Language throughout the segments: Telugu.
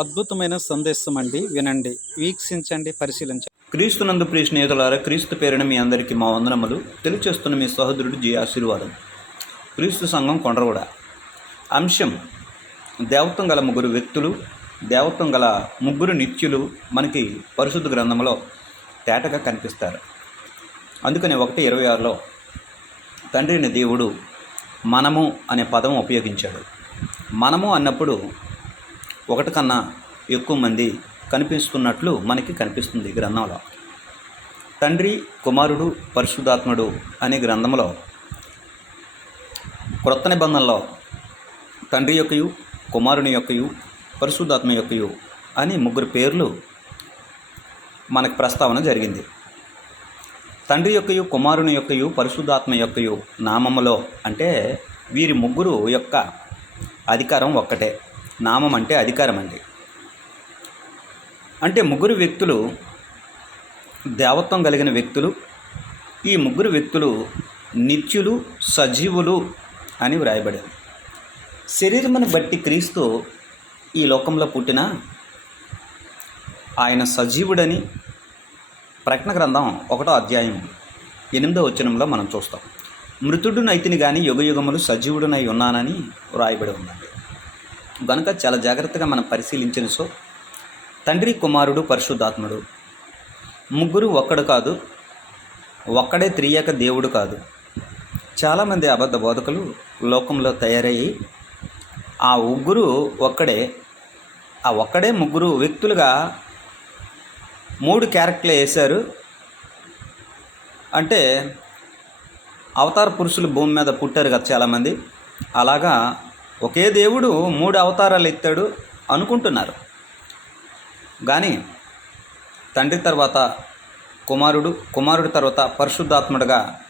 అద్భుతమైన సందేశం అండి. వినండి. వీక్షించండి. పరిశీలించండి క్రీస్తునందు ప్రియ స్నేహితులారా క్రీస్తు పేరున మీ అందరికీ మా వందనములు. తెలియచేస్తున్న మీ సహోదరుడు జీ. ఆశీర్వాదం. క్రీస్తు సంఘం కొండరగూడ. అంశం దేవత్వం గల ముగ్గురు వ్యక్తులు దేవత్వం గల ముగ్గురు నిత్యులు మనకి పరిశుద్ధ గ్రంథంలో తేటగా కనిపిస్తారు. అందుకని ఒకటి ఇరవై ఆరులో తండ్రిని దేవుడు మనము అనే పదం ఉపయోగించాడు. మనము అన్నప్పుడు ఒకటి కన్నా ఎక్కువ మంది కనిపిస్తున్నట్లు మనకి కనిపిస్తుంది ఈ గ్రంథంలో. తండ్రి కుమారుడు పరిశుద్ధాత్ముడు అనే గ్రంథంలో క్రొత్త నిబంధనలో తండ్రి యొక్కయు కుమారుని యొక్కయు పరిశుద్ధాత్మ యొక్కయు అని ముగ్గురు పేర్లు మనకు ప్రస్తావన జరిగింది. తండ్రి యొక్కయు కుమారుని యొక్కయు పరిశుద్ధాత్మ యొక్కయు నామములో అంటే వీరి ముగ్గురు యొక్క అధికారం ఒక్కటే. నామం అంటే అధికారం అండి. అంటే ముగ్గురు వ్యక్తులు దేవత్వం కలిగిన వ్యక్తులు ఈ ముగ్గురు వ్యక్తులు నిత్యులు సజీవులు అని వ్రాయబడింది. శరీరమును బట్టి క్రీస్తు ఈ లోకంలో పుట్టిన ఆయన సజీవుడని ప్రకటన గ్రంథం ఒకటో అధ్యాయం ఎనిమిదో వచనంలో మనం చూస్తాం. మృతుడునైతిని కానీ యుగయుగములు సజీవుడునై ఉన్నానని వ్రాయబడి ఉందండి. గనుక చాలా జాగ్రత్తగా మనం పరిశీలించిన సో తండ్రి కుమారుడు పరిశుద్ధాత్ముడు. ముగ్గురు ఒక్కడు కాదు ఒక్కడే త్రియక దేవుడు కాదు. చాలామంది అబద్ధ బోధకులు లోకంలో తయారయ్యి ఆ ముగ్గురు ఒక్కడే ఆ ఒక్కడే ముగ్గురు వ్యక్తులుగా మూడు క్యారెక్టర్లు వేశారు. అంటే అవతార పురుషులు భూమి మీద పుట్టారు కదా చాలామంది. అలాగా ఒకే దేవుడు మూడు అవతారాలు ఎత్తాడు అనుకుంటున్నారు. కానీ తండ్రి తర్వాత కుమారుడు కుమారుడి తర్వాత పరిశుద్ధాత్ముడుగా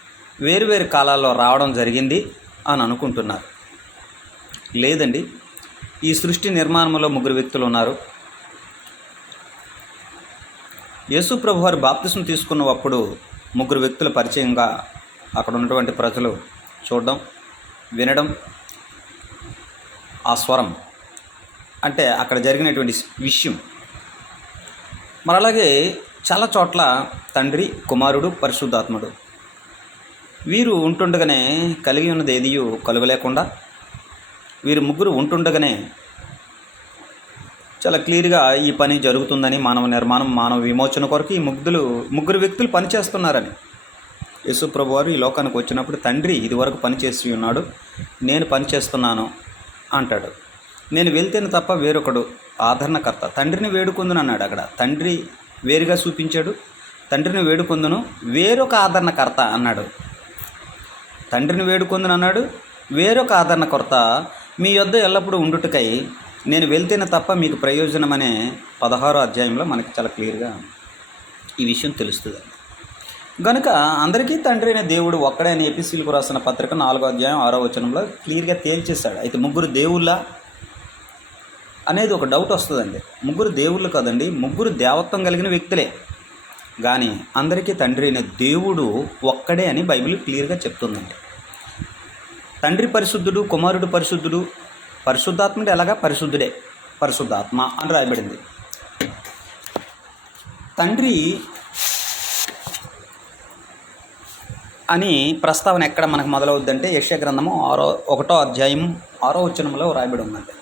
వేరువేరు కాలాల్లో రావడం జరిగింది అని అనుకుంటున్నారు. లేదండి ఈ సృష్టి నిర్మాణంలో ముగ్గురు వ్యక్తులు ఉన్నారు. యేసు ప్రభు వారు బాప్తిసం తీసుకున్నప్పుడు ముగ్గురు వ్యక్తుల పరిచయంగా అక్కడ ఉన్నటువంటి ప్రజలు చూడడం వినడం ఆ స్వరం. అంటే అక్కడ జరిగినటువంటి విషయం. మరి అలాగే చాలా చోట్ల తండ్రి కుమారుడు పరిశుద్ధాత్ముడు. వీరు ఉంటుండగానే కలిగి ఉన్నది ఏదియు కలుగలేకుండా వీరు ముగ్గురు ఉంటుండగానే చాలా క్లియర్గా ఈ పని జరుగుతుందని మానవ నిర్మాణం మానవ విమోచన కొరకు ఈ ముగ్గురు ముగ్గురు వ్యక్తులు పనిచేస్తున్నారని. యేసు ప్రభు వారు ఈ లోకానికి వచ్చినప్పుడు తండ్రి ఇదివరకు పనిచేసి ఉన్నాడు నేను పనిచేస్తున్నాను అంటాడు. నేను వెళ్తేను తప్ప వేరొకడు ఆదరణకర్త. తండ్రిని వేడుకుందును అన్నాడు అక్కడ. తండ్రి వేరుగా చూపించాడు. తండ్రిని వేడుకొందును వేరొక ఆదరణకర్త అన్నాడు. తండ్రిని వేడుకొందును అన్నాడు వేరొక ఆదరణకర్త మీ యొద్ద ఎల్లప్పుడూ ఉండుటకై నేను వెళ్తేనే తప్ప మీకు ప్రయోజనం అనే పదహారో అధ్యాయంలో మనకి చాలా క్లియర్గా ఈ విషయం తెలుస్తుంది. గనుక అందరికీ తండ్రి అయిన దేవుడు ఒక్కడే అని ఎపిసీలకు రాసిన పత్రిక నాలుగో అధ్యాయం ఆరో వచనంలో క్లియర్గా తేల్చేశాడు. అయితే ముగ్గురు దేవుళ్ళ అనేది ఒక డౌట్ వస్తుందండి. ముగ్గురు దేవుళ్ళు కదండి ముగ్గురు దేవత్వం కలిగిన వ్యక్తులే. కానీ అందరికీ తండ్రి అయిన దేవుడు ఒక్కడే అని బైబిల్ క్లియర్గా చెప్తుందండి. తండ్రి పరిశుద్ధుడు కుమారుడు పరిశుద్ధుడు పరిశుద్ధాత్ముడు ఎలాగా? పరిశుద్ధుడే. పరిశుద్ధాత్మ అని రాయబడింది. తండ్రి అని ప్రస్తావన ఎక్కడ మనకు మొదలవుద్దంటే యశ్య గ్రంథము ఆరో ఒకటో అధ్యాయం ఆరో వచనంలో రాయబడి ఉందండి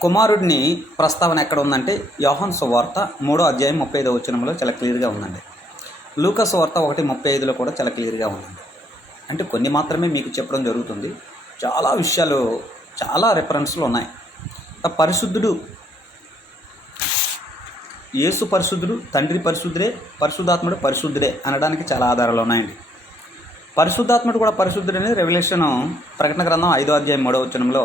కుమారుడిని ప్రస్తావన ఎక్కడ ఉందంటే యోహన్ సువార్త మూడో అధ్యాయం ముప్పై ఐదో వచనంలో చాలా క్లియర్గా ఉందండి. లూకస్ వార్త ఒకటి ముప్పై ఐదులో కూడా చాలా క్లియర్గా ఉందండి. అంటే కొన్ని మాత్రమే మీకు చెప్పడం జరుగుతుంది. చాలా విషయాలు చాలా రెఫరెన్స్లు ఉన్నాయి. పరిశుద్ధుడు యేసు పరిశుద్ధుడు తండ్రి పరిశుద్ధుడే పరిశుద్ధాత్ముడు పరిశుద్ధుడే అనడానికి చాలా ఆధారాలు ఉన్నాయండి. పరిశుద్ధాత్ముడు కూడా పరిశుద్ధుడు అనేది రెవల్యూషన్ ప్రకటన గ్రంథం ఐదో అధ్యాయం మూడవ వచనంలో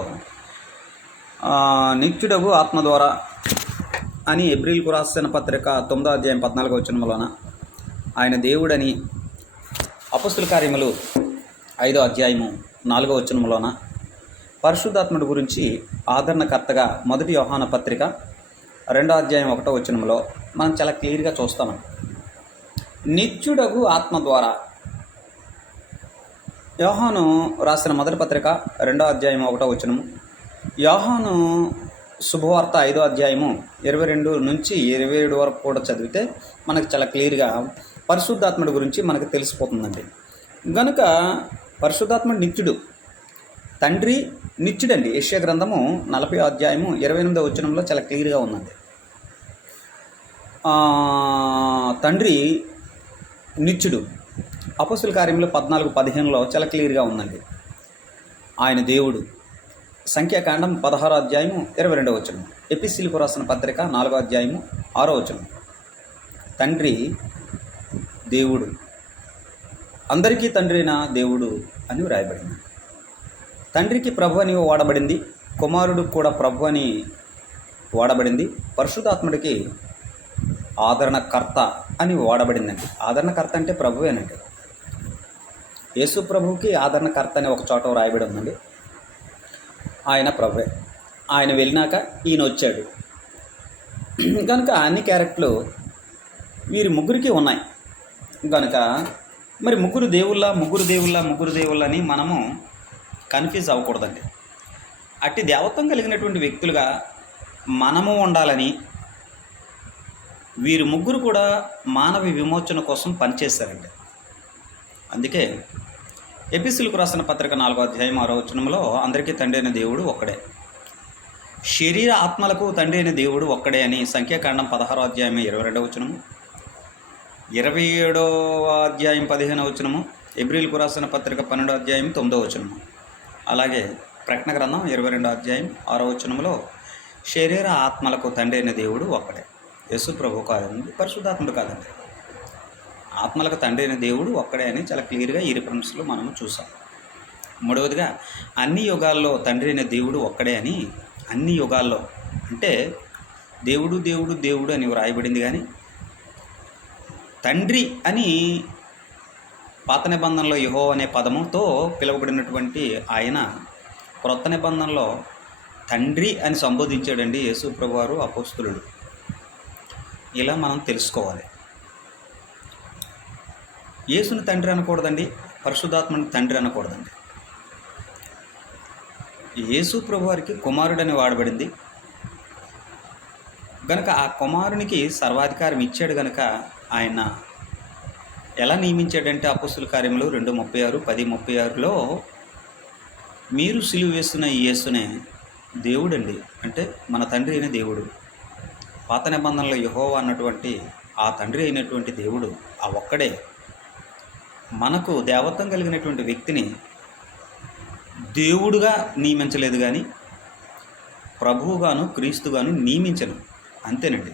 నిత్యుడగు ఆత్మ ద్వారా అని ఎబ్రిల్కు రాసిన పత్రిక తొమ్మిదో అధ్యాయం పద్నాలుగో వచనంలోన ఆయన దేవుడని అపస్తుల కార్యములు ఐదో అధ్యాయము నాలుగో వచనంలోన పరిశుద్ధాత్ముడి గురించి ఆదరణకర్తగా మొదటి యోహాన పత్రిక రెండో అధ్యాయం ఒకటో వచనంలో మనం చాలా క్లియర్గా చూస్తాం నిత్యుడగు ఆత్మ ద్వారా యోహాను రాసిన మొదటి పత్రిక రెండో అధ్యాయం ఒకటో వచనము. యోహాను శుభవార్త ఐదో అధ్యాయము ఇరవై రెండు నుంచి ఇరవై ఏడు వరకు కూడా చదివితే మనకు చాలా క్లియర్గా పరిశుద్ధాత్ముడి గురించి మనకు తెలిసిపోతుందండి. గనుక పరిశుద్ధాత్ముడు నిత్యుడు. తండ్రి నిత్యుడండి. యశ్య గ్రంథము నలభై అధ్యాయము ఇరవై ఎనిమిదో వచనంలో చాలా క్లియర్గా ఉందండి. తండ్రి నిత్యుడు. అపసుల కార్యంలో పద్నాలుగు పదిహేనులో చాలా క్లియర్గా ఉందండి. ఆయన దేవుడు. సంఖ్యాకాండం పదహారో అధ్యాయము ఇరవై రెండవ వచనం. ఎపిసిలిపు రాసిన పత్రిక నాలుగో అధ్యాయము ఆరో వచనం. తండ్రి దేవుడు. అందరికీ తండ్రి అయిన దేవుడు అని వ్రాయబడింది. తండ్రికి ప్రభు అని వాడబడింది కుమారుడు కూడా ప్రభు అని వాడబడింది పరిశుధాత్ముడికి ఆదరణకర్త అని వాడబడిందండి. ఆదరణకర్త అంటే ప్రభువేనండి యేసు ప్రభువుకి ఆదరణకర్త అని ఒక చోట రాయబడి ఉందండి. ఆయన ప్రభువే. ఆయన వెళ్ళినాక ఈయన వచ్చాడు. కనుక అన్ని క్యారెక్టర్లు వీరి ముగ్గురికి ఉన్నాయి. కనుక మరి ముగ్గురు దేవుళ్ళ ముగ్గురు దేవుళ్ళ ముగ్గురు దేవుళ్ళని మనము కన్ఫ్యూజ్ అవ్వకూడదండి. అట్టి దేవత్వం కలిగినటువంటి వ్యక్తులుగా మనము ఉండాలని వీరు ముగ్గురు కూడా మానవ విమోచన కోసం పనిచేశారండి. అందుకే ఎపిసిల్కు రాసిన పత్రిక నాలుగో అధ్యాయం ఆరో వచనంలో అందరికీ తండ్రి అయిన దేవుడు ఒక్కడే. శరీర ఆత్మలకు తండ్రి అయిన దేవుడు ఒక్కడే అని సంఖ్యాకాండం పదహారో అధ్యాయం ఇరవై రెండవ వచనము ఇరవై ఏడవ అధ్యాయం పదిహేనవ వచనము ఎబ్రిల్కు రాసిన పత్రిక పన్నెండో అధ్యాయం తొమ్మిదో వచనము. అలాగే ప్రకటన గ్రంథం ఇరవై రెండో అధ్యాయం ఆరో వచనంలో శరీర ఆత్మలకు తండ్రి అయిన దేవుడు ఒక్కడే. యశు ప్రభు కాదండి పరిశుద్ధాత్ముడు కాదండి. ఆత్మలకు తండ్రి అయిన దేవుడు ఒక్కడే అని చాలా క్లియర్గా ఈ రిఫరెన్స్లో మనము చూసాం. మూడవదిగా అన్ని యుగాల్లో తండ్రి అయిన దేవుడు ఒక్కడే అని అన్ని యుగాల్లో అంటే దేవుడు దేవుడు దేవుడు అని వ్రాయబడింది కానీ తండ్రి అని పాత నిబంధనలో యహో అనే పదముతో పిలువబడినటువంటి ఆయన క్రొత్త నిబంధనలో తండ్రి అని సంబోధించాడండి యేసు ప్రభువారు అపోస్తులుడు. ఇలా మనం తెలుసుకోవాలి. యేసుని తండ్రి అనకూడదండి పరిశుద్ధాత్మని తండ్రి అనకూడదండి. యేసు ప్రభువారికి కుమారుడని వాడబడింది. గనక ఆ కుమారునికి సర్వాధికారం ఇచ్చాడు గనక ఆయన ఎలా నియమించాడంటే అపస్తుల కార్యములు రెండు ముప్పై ఆరు పది ముప్పై ఆరులో మీరు సిలువ వేస్తున్న ఈ యేసునే దేవుడండి అంటే మన తండ్రి అయిన దేవుడు. పాత నిబంధనలో యహోవ అన్నటువంటి ఆ తండ్రి అయినటువంటి దేవుడు ఆ ఒక్కడే. మనకు దేవత్వం కలిగినటువంటి వ్యక్తిని దేవుడుగా నియమించలేదు కానీ ప్రభువుగాను క్రీస్తుగాను నియమించను. అంతేనండి.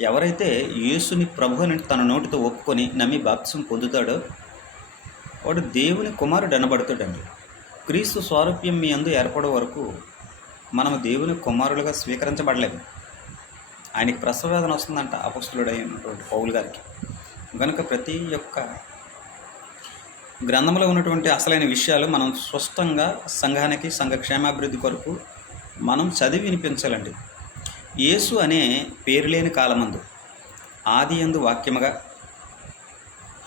ఎవరైతే యేసుని ప్రభుని తన నోటితో ఒప్పుకొని నమ్మి బాప్సం పొందుతాడో వాడు దేవుని కుమారుడు అనబడుతాడండి. క్రీస్తు స్వారూప్యం మీ అందు ఏర్పడే వరకు మనం దేవుని కుమారులుగా స్వీకరించబడలేము ఆయనకి ప్రసవేదన వస్తుందంట అపస్తులుడైనటువంటి పౌలు గారికి. కనుక ప్రతి ఒక్క గ్రంథంలో ఉన్నటువంటి అసలైన విషయాలు మనం స్పష్టంగా సంఘానికి సంఘ క్షేమాభివృద్ధి కొరకు మనం చదివి వినిపించాలండి. యేసు అనే పేరు లేని కాలమందు ఆది ఎందు వాక్యముగా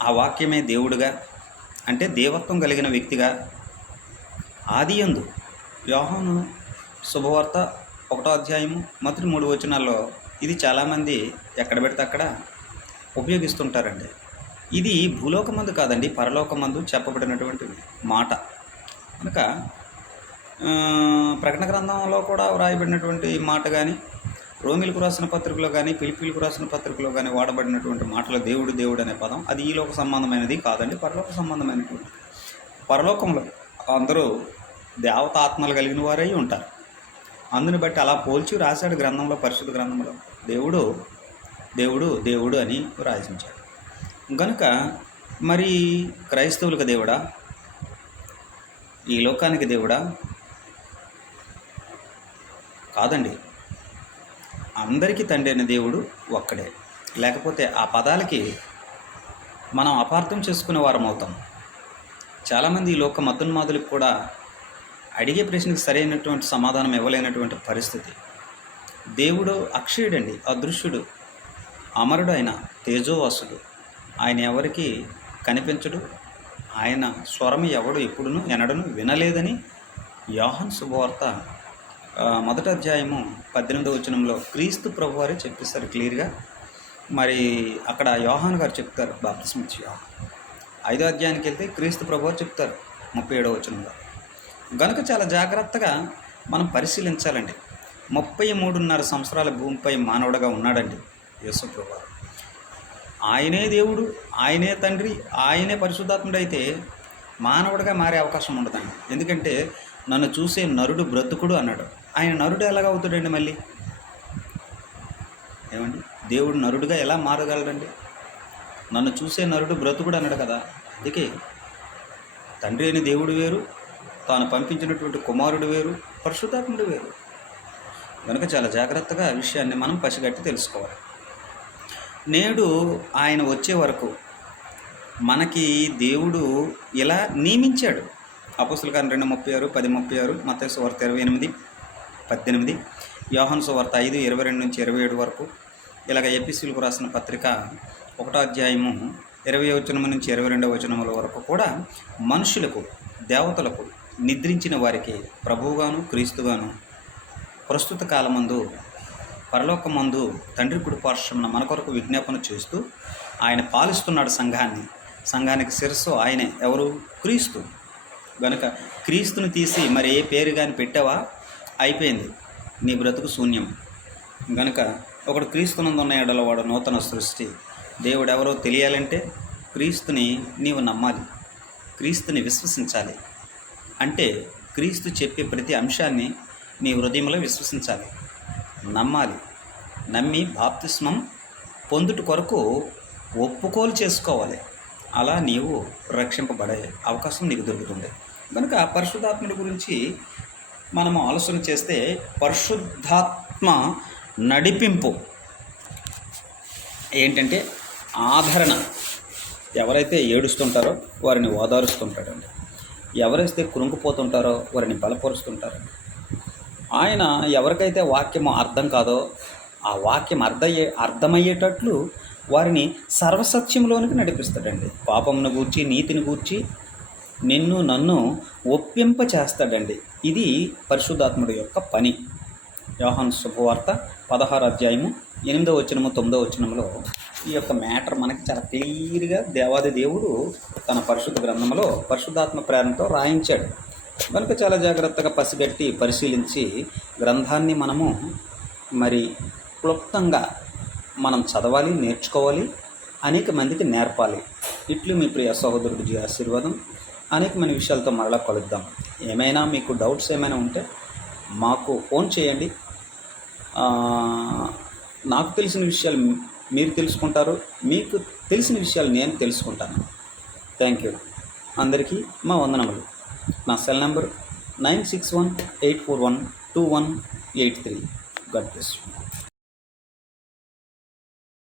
ఆ వాక్యమే దేవుడుగా అంటే దేవత్వం కలిగిన వ్యక్తిగా ఆది ఎందు వ్యూహను శుభవార్త ఒకటో అధ్యాయము మొదటి మూడు వచనాల్లో ఇది చాలామంది ఎక్కడ పెడితే అక్కడ ఉపయోగిస్తుంటారండి. ఇది భూలోకమందు కాదండి పరలోకమందు చెప్పబడినటువంటి మాట. కనుక ప్రకటన గ్రంథంలో కూడా వ్రాయబడినటువంటి మాట కానీ రోమిలకు రాసిన పత్రికలో కానీ పిలిపిలకు రాసిన పత్రికలో కానీ వాడబడినటువంటి మాటలు దేవుడు దేవుడు అనే పదం అది ఈ లోక సంబంధమైనది కాదండి పరలోక సంబంధమైనటువంటి. పరలోకంలో అందరూ దేవత ఆత్మలు కలిగిన వారై ఉంటారు. అందుని బట్టి అలా పోల్చి రాశాడు గ్రంథంలో పరిశుద్ధ గ్రంథంలో. దేవుడు దేవుడు దేవుడు అని రాసించాడు కనుక మరి క్రైస్తవులకు దేవుడా? ఈ లోకానికి దేవుడా? కాదండి. అందరికీ తండ్రి అయిన దేవుడు ఒక్కడే. లేకపోతే ఆ పదాలకి మనం అపార్థం చేసుకునే వారం అవుతాం. చాలామంది ఈ లోక మద్దున్మాదులకు కూడా అడిగే ప్రశ్నకు సరైనటువంటి సమాధానం ఇవ్వలేనటువంటి పరిస్థితి. దేవుడు అక్షయుడండి అదృశ్యుడు అమరుడు ఆయన తేజోవాసుడు. ఆయన ఎవరికి కనిపించడు ఆయన స్వరం ఎవడు ఎప్పుడును ఎనడను వినలేదని యోహన్ శుభవార్త మొదటి అధ్యాయము పద్దెనిమిదో వచనంలో క్రీస్తు ప్రభు వారే చెప్పిస్తారు క్లియర్గా. మరి అక్కడ యోహాన్ గారు చెప్తారు బాప్తిస్మిచ్ యోహాన్. ఐదో అధ్యాయానికి వెళ్తే క్రీస్తు ప్రభు వారు చెప్తారు ముప్పై ఏడవ వచనంలో. గనుక చాలా జాగ్రత్తగా మనం పరిశీలించాలండి. ముప్పై మూడున్నర సంవత్సరాల భూమిపై మానవుడగా ఉన్నాడండి యేసు ప్రభు ఆయనే దేవుడు ఆయనే తండ్రి ఆయనే పరిశుద్ధాత్ముడైతే మానవుడిగా మారే అవకాశం ఉండదండి. ఎందుకంటే నన్ను చూసే నరుడు బ్రతుకుడు అన్నాడు. ఆయన నరుడు ఎలాగ అవుతాడండి మళ్ళీ? ఏమండి? దేవుడు నరుడుగా ఎలా మారగలడండి? నన్ను చూసే నరుడు బ్రతుకుడు అన్నాడు కదా. అందుకే తండ్రి అయిన దేవుడు వేరు తాను పంపించినటువంటి కుమారుడు వేరు పరిశుద్ధాత్ముడు వేరు. కనుక చాలా జాగ్రత్తగా ఆ విషయాన్ని మనం పసిగట్టి తెలుసుకోవాలి. నేడు ఆయన వచ్చే వరకు మనకి దేవుడు ఇలా నియమించాడు. అపోసుల కానీ రెండు ముప్పై ఆరు పది ముప్పై ఆరు మత వార్త ఇరవై ఎనిమిది. పద్దెనిమిది. యోహన్ సువార్త ఐదు ఇరవై రెండు నుంచి ఇరవై ఏడు వరకు. ఇలాగ ఎపిసిలకు రాసిన పత్రిక ఒకటో అధ్యాయము ఇరవై వచనము నుంచి ఇరవై రెండవ వచనముల వరకు కూడా మనుషులకు దేవతలకు నిద్రించిన వారికి ప్రభువుగాను క్రీస్తుగాను ప్రస్తుత కాలమందు పరలోకమందు తండ్రి కుడి పార్శ్వమున మన కొరకు విజ్ఞాపన చేస్తూ ఆయన పాలిస్తున్నాడు సంఘాన్ని. సంఘానికి శిరస్సు ఆయనే. ఎవరు? క్రీస్తు. గనుక క్రీస్తుని తీసి మరి ఏ పేరు కానీ పెట్టావా? అయిపోయింది. నీ బ్రతుకు శూన్యం. గనుక ఒకడు క్రీస్తునందున్న ఎడల వాడు నూతన సృష్టి. దేవుడు ఎవరో తెలియాలంటే క్రీస్తుని నీవు నమ్మాలి. క్రీస్తుని విశ్వసించాలి. అంటే క్రీస్తు చెప్పే ప్రతి అంశాన్ని నీ హృదయంలో విశ్వసించాలి. నమ్మాలి. నమ్మి బాప్తిస్మం పొందుట కొరకు ఒప్పుకోలు చేసుకోవాలి. అలా నీవు రక్షింపబడే అవకాశం నీకు దొరుకుతుంది. కనుక పరిశుధాత్ముడి గురించి మనము ఆలోచన చేస్తే పరిశుద్ధాత్మ నడిపింపు. ఏంటంటే ఆదరణ. ఎవరైతే ఏడుస్తుంటారో వారిని ఓదారుస్తుంటాడండి. ఎవరైతే కృంగిపోతుంటారో వారిని బలపరుస్తుంటారండి. ఆయన ఎవరికైతే వాక్యము అర్థం కాదో ఆ వాక్యం అర్థయ్యే అర్థమయ్యేటట్లు వారిని సర్వసత్యంలోనికి నడిపిస్తాడండి. పాపమును గూర్చి నీతిని గూర్చి నిన్ను నన్ను ఒప్పింప చేస్తాడండి ఇది పరిశుద్ధాత్ముడి యొక్క పని. యోహాన్ శుభవార్త పదహారు అధ్యాయము ఎనిమిదో వచనము తొమ్మిదో వచనంలో ఈ యొక్క మ్యాటర్ మనకి చాలా క్లియర్గా దేవాది దేవుడు తన పరిశుద్ధ గ్రంథంలో పరిశుద్ధాత్మ ప్రేరణతో రాయించాడు. కనుక చాలా జాగ్రత్తగా పసిగట్టి పరిశీలించి గ్రంథాన్ని మనము మరి క్లుప్తంగా మనం చదవాలి నేర్చుకోవాలి అనేక మందికి నేర్పాలి. ఇట్లు మీ ప్రియ సహోదరుడి ఆశీర్వాదం. అనేకమైన విషయాలతో మరలా కలుద్దాం. ఏమైనా మీకు డౌట్స్ ఏమైనా ఉంటే మాకు ఫోన్ చేయండి. నాకు తెలిసిన విషయాలు మీరు తెలుసుకుంటారు. మీకు తెలిసిన విషయాలు నేను తెలుసుకుంటాను. Thank you. అందరికీ మా వందనములు. నా cell number nine six one eight four one two one eight three. God bless you.